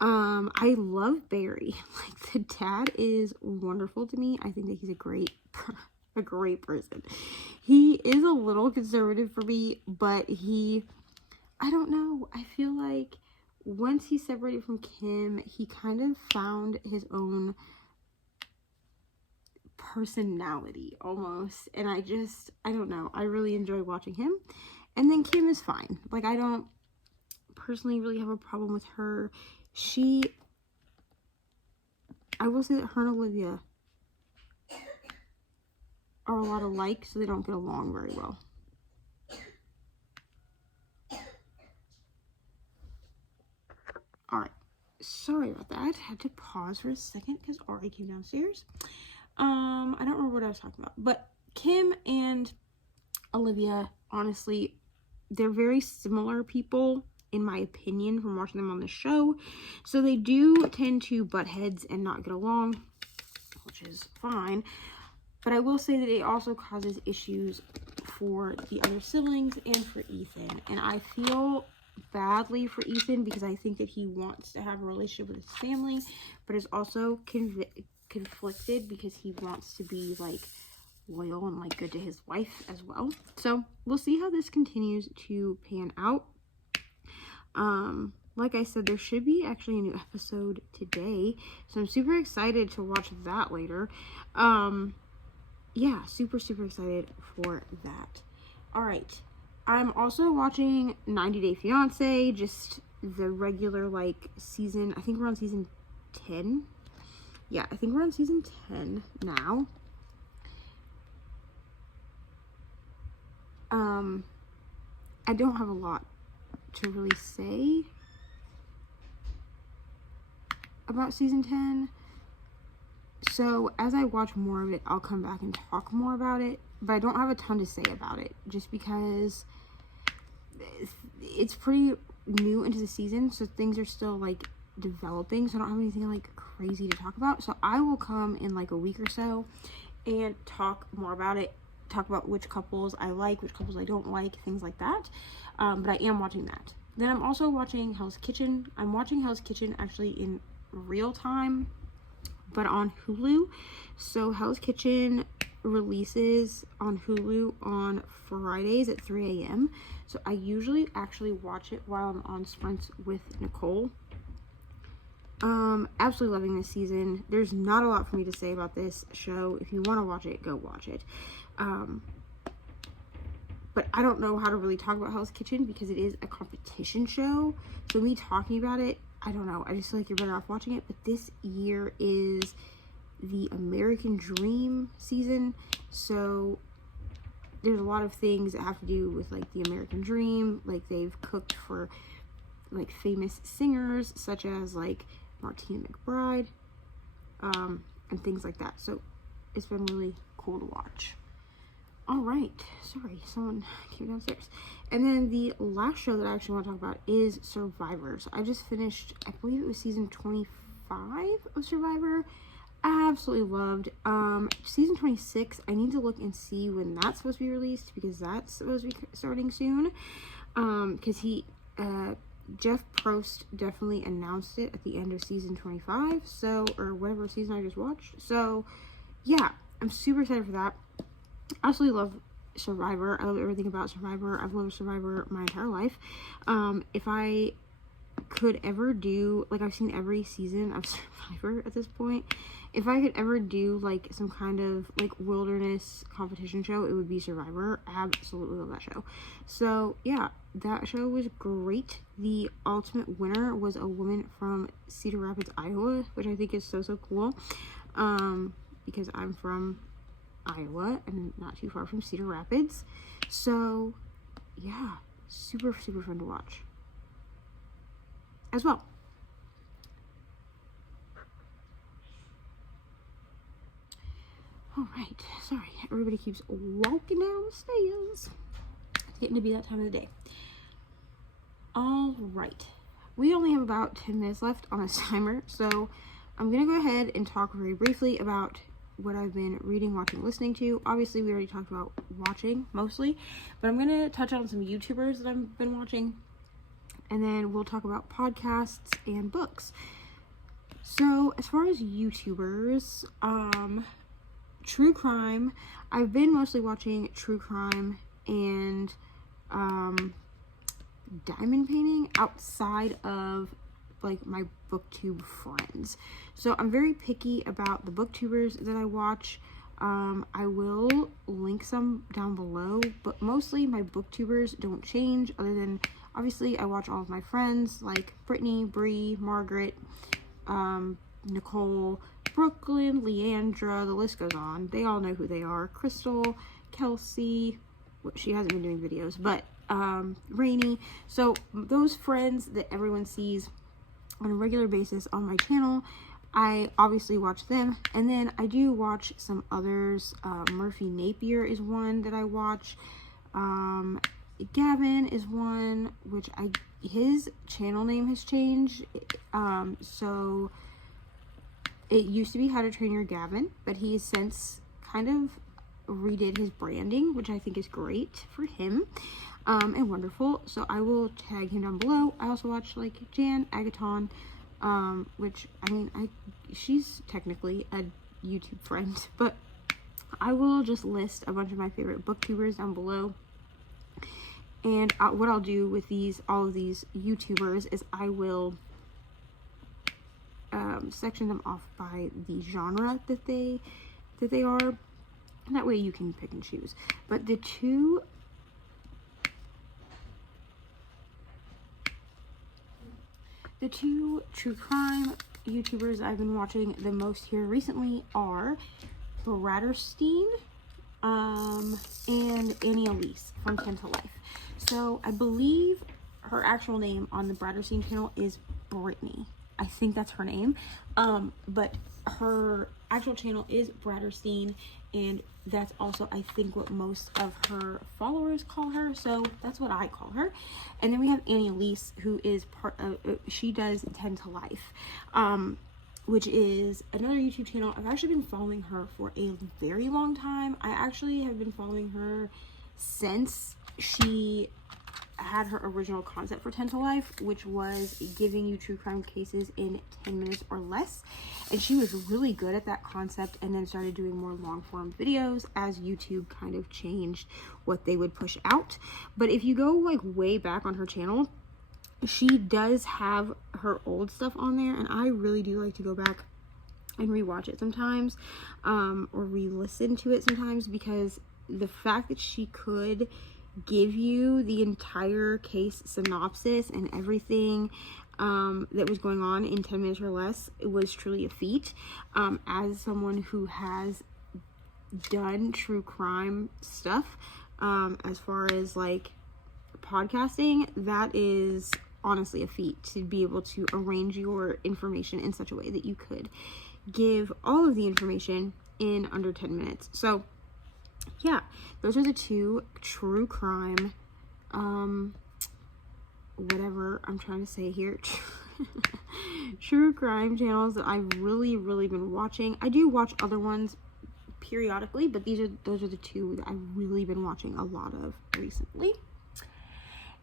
I love Barry. Like, the dad is wonderful to me. I think that he's a great person. He is a little conservative for me, but I don't know. I feel like once he separated from Kim, he kind of found his own personality almost. And I don't know. I really enjoy watching him. And then Kim is fine. Like, I don't personally really have a problem with her. I will say that her and Olivia are a lot alike, so they don't get along very well. Alright, sorry about that. I had to pause for a second because Ari came downstairs. I don't remember what I was talking about, but Kim and Olivia, honestly, they're very similar people, in my opinion, from watching them on the show. So they do tend to butt heads and not get along, which is fine. But I will say that it also causes issues for the other siblings and for Ethan. And I feel badly for Ethan because I think that he wants to have a relationship with his family, but is also conflicted because he wants to be, like, loyal and, like, good to his wife as well. So we'll see how this continues to pan out. Like I said, there should be actually a new episode today, so I'm super excited to watch that later. Yeah, super excited for that. Alright, I'm also watching 90 Day Fiance, just the regular, like, season. I think we're on season 10. Yeah, I think we're on season 10 now. I don't have a lot to really say about season 10. So as I watch more of it, I'll come back and talk more about it. But I don't have a ton to say about it, just because it's pretty new into the season, so things are still, like, developing. So I don't have anything, like, crazy to talk about. So I will come in, like, a week or so and talk more about it. Talk about which couples I like, which couples I don't like, things like that. But I am watching that. Then I'm also watching Hell's Kitchen. I'm watching Hell's Kitchen actually in real time, but on Hulu. So Hell's Kitchen releases on Hulu on Fridays at 3 a.m. So I usually actually watch it while I'm on sprints with Nicole. Absolutely loving this season. There's not a lot for me to say about this show. If you want to watch it, go watch it. But I don't know how to really talk about Hell's Kitchen because it is a competition show. So me talking about it, I don't know. I just feel like you're better off watching it. But this year is the American Dream season. So there's a lot of things that have to do with, like, the American Dream. Like, they've cooked for, like, famous singers such as, like, Martina McBride, and things like that. So it's been really cool to watch. All right, sorry, someone came downstairs. And then the last show that I actually want to talk about is Survivor. So I just finished, I believe it was season 25 of Survivor. Absolutely loved. Season 26, I need to look and see when that's supposed to be released, because that's supposed to be starting soon. Because Jeff Probst definitely announced it at the end of season 25, so, or whatever season I just watched. So yeah, I'm super excited for that. I absolutely love Survivor. I love everything about Survivor. I've loved Survivor my entire life. If I could ever do, like, I've seen every season of Survivor at this point. If I could ever do, like, some kind of, like, wilderness competition show, it would be Survivor. I absolutely love that show. So yeah, that show was great. The ultimate winner was a woman from Cedar Rapids, Iowa, which I think is so cool. Because I'm from Iowa and not too far from Cedar Rapids. So yeah, super fun to watch as well. All right, sorry, everybody keeps walking down the stairs. It's getting to be that time of the day. All right, we only have about 10 minutes left on this timer, so I'm gonna go ahead and talk very briefly about what I've been reading, watching, listening to. Obviously, we already talked about watching mostly, but I'm gonna touch on some YouTubers that I've been watching, and then we'll talk about podcasts and books. So as far as YouTubers, true crime, I've been mostly watching true crime and diamond painting outside of like my booktube friends. So I'm very picky about the booktubers that I watch. I will link some down below, but mostly my booktubers don't change, other than obviously I watch all of my friends like Brittany, Bree, Margaret, Nicole, Brooklyn, Leandra, the list goes on. They all know who they are. Crystal, Kelsey, she hasn't been doing videos, but Reni. So those friends that everyone sees on a regular basis on my channel, I obviously watch them, and then I do watch some others. Murphy Napier is one that I watch. Gavin is one, which his channel name has changed. So it used to be How to Train Your Gavin, but he has since kind of redid his branding, which I think is great for him, and wonderful. So I will tag him down below. I also watch like Jan Agaton, which I mean, she's technically a YouTube friend, but I will just list a bunch of my favorite booktubers down below. And what I'll do with all of these YouTubers is I will section them off by the genre that they are. That way you can pick and choose. But the two true crime YouTubers I've been watching the most here recently are Bratterstein and Annie Elise from 10 to Life. So I believe her actual name on the Bratterstein channel is Brittany. I think that's her name. But her actual channel is Bratterstein, and that's also, I think, what most of her followers call her. So that's what I call her. And then we have Annie Elise, who is part of, she does 10 to Life, which is another YouTube channel. I've actually been following her for a very long time. I actually have been following her since she had her original concept for 10 to Life, which was giving you true crime cases in 10 minutes or less. And she was really good at that concept, and then started doing more long form videos as YouTube kind of changed what they would push out. But if you go like way back on her channel, she does have her old stuff on there, and I really do like to go back and rewatch it sometimes, or re-listen to it sometimes, because the fact that she could give you the entire case synopsis and everything that was going on in 10 minutes or less, it was truly a feat. As someone who has done true crime stuff, as far as like podcasting, that is honestly a feat, to be able to arrange your information in such a way that you could give all of the information in under 10 minutes. So yeah, those are the two true crime, whatever I'm trying to say here, true crime channels that I've really been watching. I do watch other ones periodically, but those are the two that I've really been watching a lot of recently.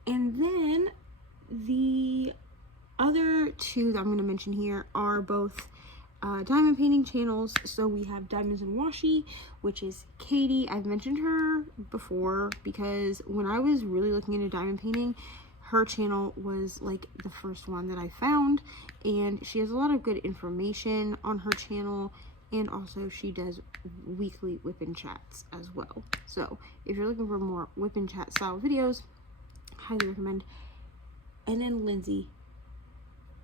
And then the other two that I'm going to mention here are both diamond painting channels. So we have Diamonds and Washi, which is Katie. I've mentioned her before because when I was really looking into diamond painting, her channel was like the first one that I found, and she has a lot of good information on her channel, and also she does weekly WIP Chats as well. So if you're looking for more WIP Chat style videos, highly recommend. And then Lindsay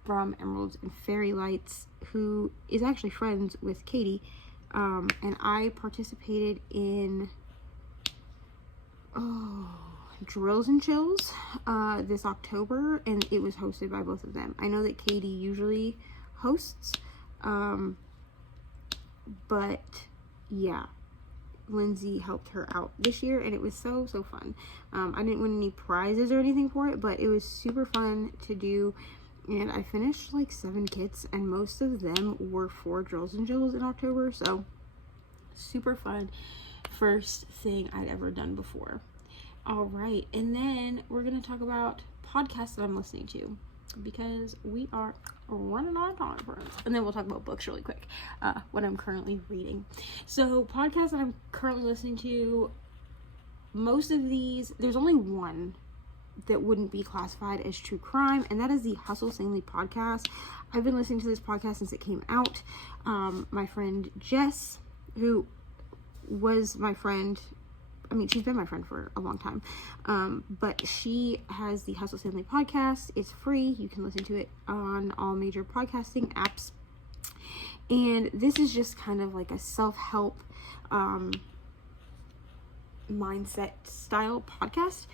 from Emeralds and Fairy Lights, who is actually friends with Katie, and I participated in Drills and Chills this October, and it was hosted by both of them. I know that Katie usually hosts, but yeah, Lindsay helped her out this year, and it was so fun. I didn't win any prizes or anything for it, but it was super fun to do. and I finished like 7 kits, and most of them were for Drills and Jills in October, so super fun. First thing I'd ever done before. All right, and then we're gonna talk about podcasts that I'm listening to, because we are running out of time, friends. And then we'll talk about books really quick, what I'm currently reading. So podcasts that I'm currently listening to, most of these, there's only one that wouldn't be classified as true crime, and that is the Hustle Sanely podcast. I've been listening to this podcast since it came out. My friend Jess, who was my friend, I mean, she's been my friend for a long time, but she has the Hustle Sanely podcast. It's free. You can listen to it on all major podcasting apps, and this is just kind of like a self-help mindset style podcast.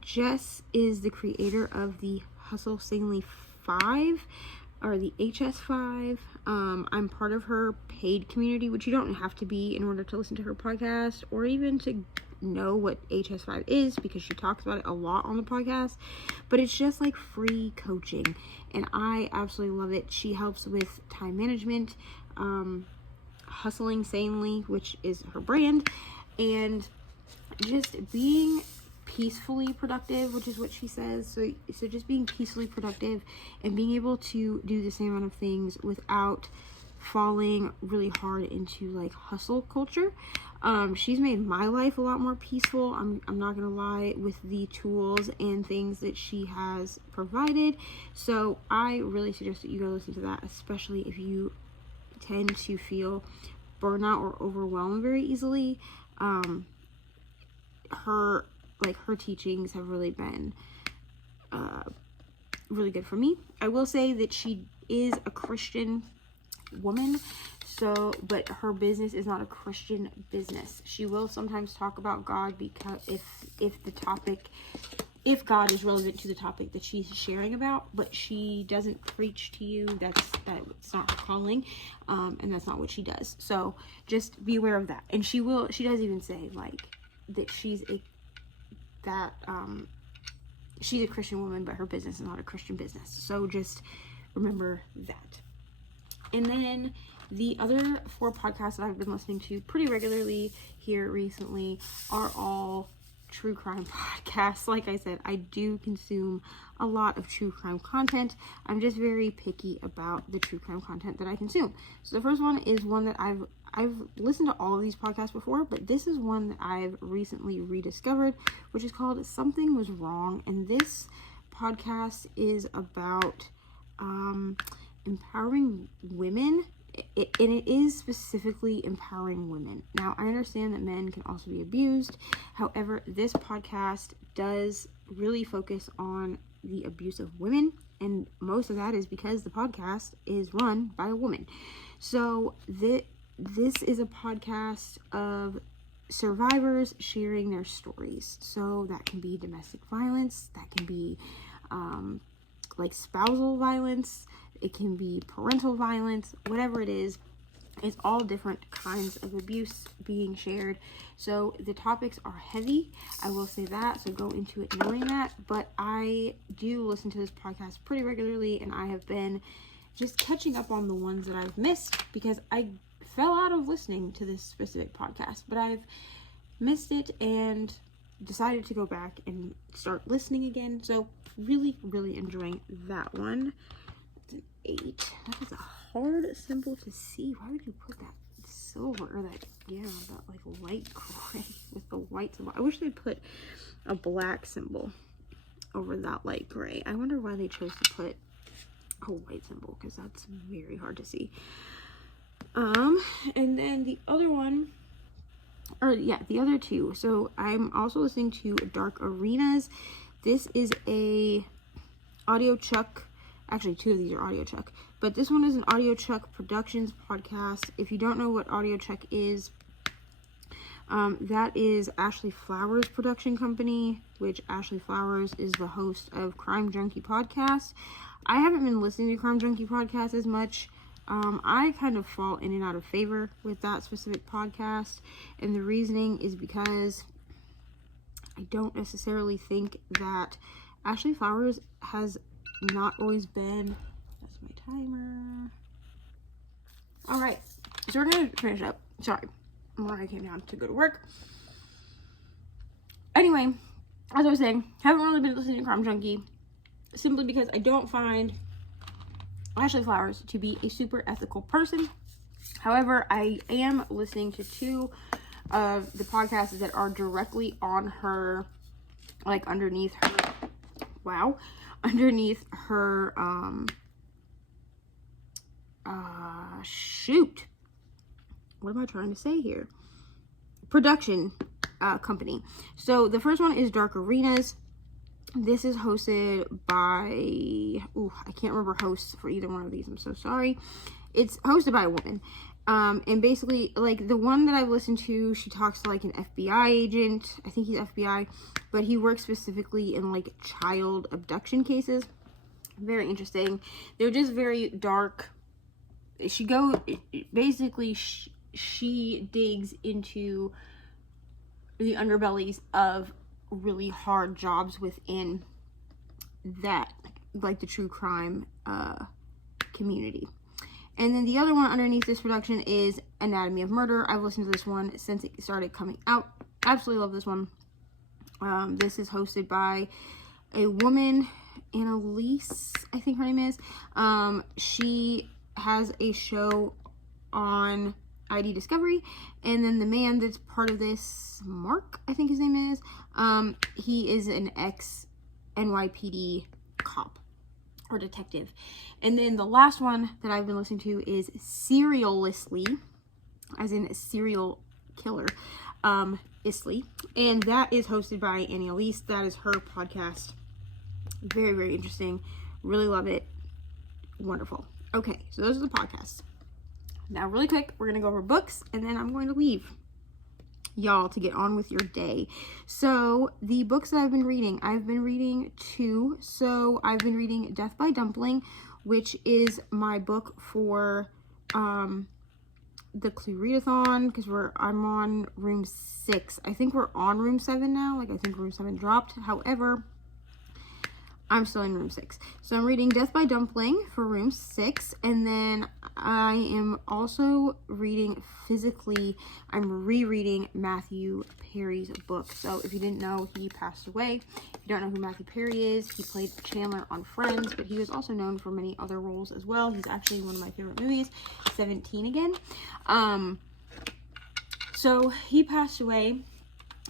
Jess is the creator of the Hustle Sanely 5, or the HS5. I'm part of her paid community, which you don't have to be in order to listen to her podcast, or even to know what HS5 is, because she talks about it a lot on the podcast. But it's just like free coaching, and I absolutely love it. She helps with time management, hustling sanely, which is her brand, and just being peacefully productive, which is what she says. So just being peacefully productive and being able to do the same amount of things without falling really hard into like hustle culture. She's made my life a lot more peaceful. I'm not gonna lie, with the tools and things that she has provided. So I really suggest that you go listen to that, especially if you tend to feel burnout or overwhelmed very easily. Her teachings have really been really good for me. I will say that she is a Christian woman, but her business is not a Christian business. She will sometimes talk about God, because if God is relevant to the topic that she's sharing about, but she doesn't preach to you. That's not her calling, and that's not what she does. So just be aware of that. And she does even say like that she's a Christian woman, but her business is not a Christian business. So just remember that. And then the other 4 podcasts that I've been listening to pretty regularly here recently are all true crime podcasts. Like I said, I do consume a lot of true crime content. I'm just very picky about the true crime content that I consume. So the first one is one that I've listened to all of these podcasts before, but this is one that I've recently rediscovered, which is called Something Was Wrong. And this podcast is about empowering women. And it is specifically empowering women. Now, I understand that men can also be abused. However, this podcast does really focus on the abuse of women, and most of that is because the podcast is run by a woman. So this is a podcast of survivors sharing their stories. So that can be domestic violence, that can be like spousal violence, it can be parental violence, whatever it is. It's all different kinds of abuse being shared. So the topics are heavy, I will say that, so go into it knowing that. But I do listen to this podcast pretty regularly, and I have been just catching up on the ones that I've missed, because I fell out of listening to this specific podcast, but I've missed it and decided to go back and start listening again. So really, really enjoying that one. 8. That is a hard symbol to see. Why would you put that silver, or that like light gray with the white symbol? I wish they'd put a black symbol over that light gray. I wonder why they chose to put a white symbol, because that's very hard to see. And then the other one, the other 2. So I'm also listening to Dark Arenas. This is a Audio Chuck. Actually, 2 of these are Audio Chuck, but this one is an Audio Chuck Productions podcast. If you don't know what Audio Chuck is, that is Ashley Flowers' production company, which Ashley Flowers is the host of Crime Junkie podcast. I haven't been listening to Crime Junkie podcast as much. I kind of fall in and out of favor with that specific podcast, and the reasoning is because I don't necessarily think that Ashley Flowers has not always been. That's my timer. All right, so we're gonna finish up. Sorry, I came down to go to work. Anyway, as I was saying, haven't really been listening to Crime Junkie simply because I don't find Ashley Flowers to be a super ethical person. However, I am listening to 2 of the podcasts that are directly on her, like underneath her, shoot, what am I trying to say here? Production company. So the first one is Dark Arenas. This is hosted by, I can't remember hosts for either one of these. I'm so sorry. It's hosted by a woman. And basically, like, the one that I've listened to, she talks to, like, an FBI agent. I think he's FBI, but he works specifically in, like, child abduction cases. Very interesting. They're just very dark. She digs into the underbellies of really hard jobs within that, like, the true crime community. And then the other one underneath this production is Anatomy of Murder. I've listened to this one since it started coming out. Absolutely love this one. This is hosted by a woman, Annalise, I think her name is. She has a show on ID Discovery, and then the man that's part of this, Mark, I think his name is, he is an ex-NYPD cop or detective. And then the last one that I've been listening to is Serialistly, as in serial killer, Isley, and that is hosted by Annalise. That is her podcast. Very, very interesting. Really love it. Wonderful. Okay, so those are the podcasts. Now, really quick, we're going to go over books, and then I'm going to leave y'all to get on with your day. So, the books that I've been reading 2. So, I've been reading Death by Dumpling, which is my book for the Clue Readathon, because I'm on room 6. I think we're on room 7 now. Like, I think room 7 dropped. However, I'm still in room 6. So I'm reading Death by Dumpling for room 6. And then I am also reading physically, I'm rereading Matthew Perry's book. So if you didn't know, he passed away. If you don't know who Matthew Perry is, he played Chandler on Friends, but he was also known for many other roles as well. He's actually in one of my favorite movies, 17 Again. So he passed away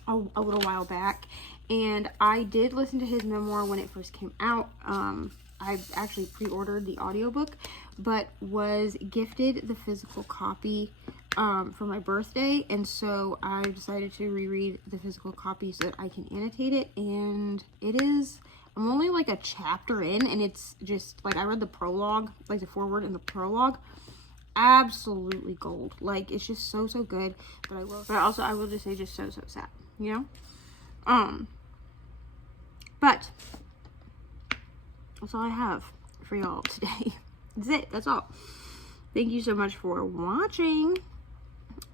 a little while back. And I did listen to his memoir when it first came out. I actually pre-ordered the audiobook, but was gifted the physical copy for my birthday. And so I decided to reread the physical copy so that I can annotate it. And it is, I'm only like a chapter in, and it's just, like, I read the prologue, like the foreword and the prologue. Absolutely gold. Like, it's just so, so good. But I will just say just so, so sad, you know? But that's all I have for y'all today. That's it. That's all. Thank you so much for watching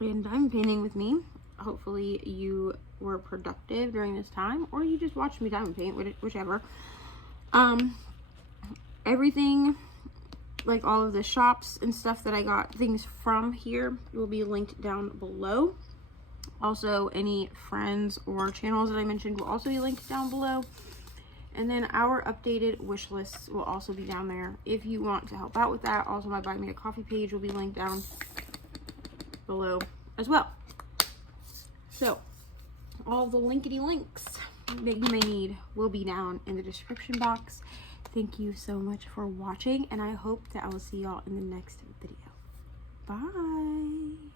and diamond painting with me. Hopefully you were productive during this time, or you just watched me diamond paint, whichever. Everything, like all of the shops and stuff that I got things from here, will be linked down below. Also, any friends or channels that I mentioned will also be linked down below. And then our updated wish lists will also be down there if you want to help out with that. Also, my Buy Me a Coffee page will be linked down below as well. So, all the linkity links that you may need will be down in the description box. Thank you so much for watching, and I hope that I will see y'all in the next video. Bye!